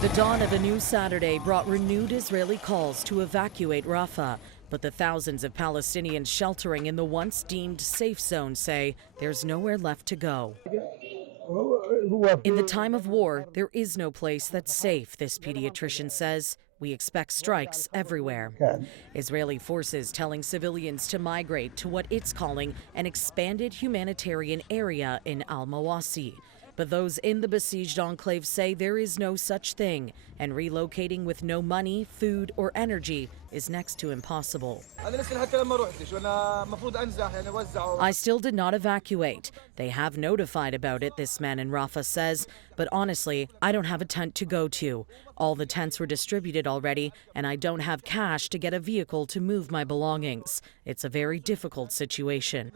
The dawn of a new Saturday brought renewed Israeli calls to evacuate Rafah. But the thousands of Palestinians sheltering in the once deemed safe zone say there's nowhere left to go. In the time of war, there is no place that's safe, this pediatrician says. We expect strikes everywhere. Israeli forces telling civilians to migrate to what it's calling an expanded humanitarian area in Al-Mawasi. But those in the besieged enclave say there is no such thing, and relocating with no money, food, or energy is next to impossible. I still did not evacuate. They have notified about it, this man in Rafah says, but honestly, I don't have a tent to go to. All the tents were distributed already, and I don't have cash to get a vehicle to move my belongings. It's a very difficult situation.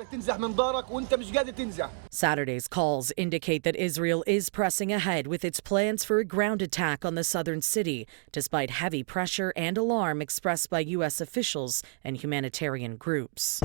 Saturday's calls indicate that Israel is pressing ahead with its plans for a ground attack on the southern city, despite heavy pressure and alarm expressed by U.S. officials and humanitarian groups.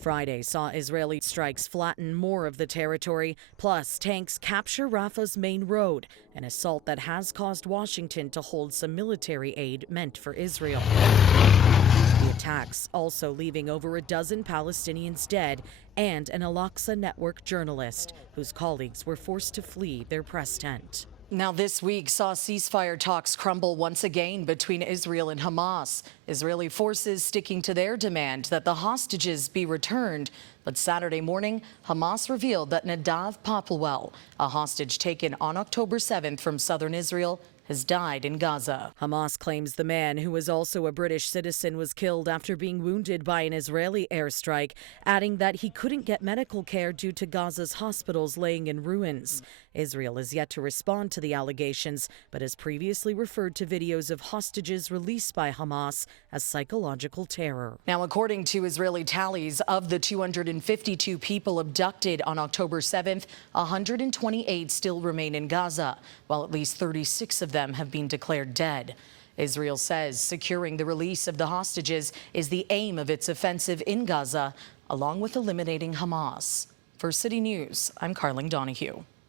Friday saw Israeli strikes flatten more of the territory, plus tanks capture Rafah's main road, an assault that has caused Washington to hold some military aid meant for Israel. The attacks also leaving over a dozen Palestinians dead and an Al-Aqsa Network journalist whose colleagues were forced to flee their press tent. Now, this week saw ceasefire talks crumble once again between Israel and Hamas. Israeli forces sticking to their demand that the hostages be returned. But Saturday morning, Hamas revealed that Nadav Popplewell, a hostage taken on October 7th from southern Israel, has died in Gaza. Hamas claims the man, who is also a British citizen, was killed after being wounded by an Israeli airstrike, adding that he couldn't get medical care due to Gaza's hospitals laying in ruins. Israel is yet to respond to the allegations, but has previously referred to videos of hostages released by Hamas as psychological terror. Now, according to Israeli tallies, of the 252 people abducted on October 7th, 128 still remain in Gaza, while at least 36 of them have been declared dead. Israel says securing the release of the hostages is the aim of its offensive in Gaza, along with eliminating Hamas. For City News, I'm Karling Donoghue.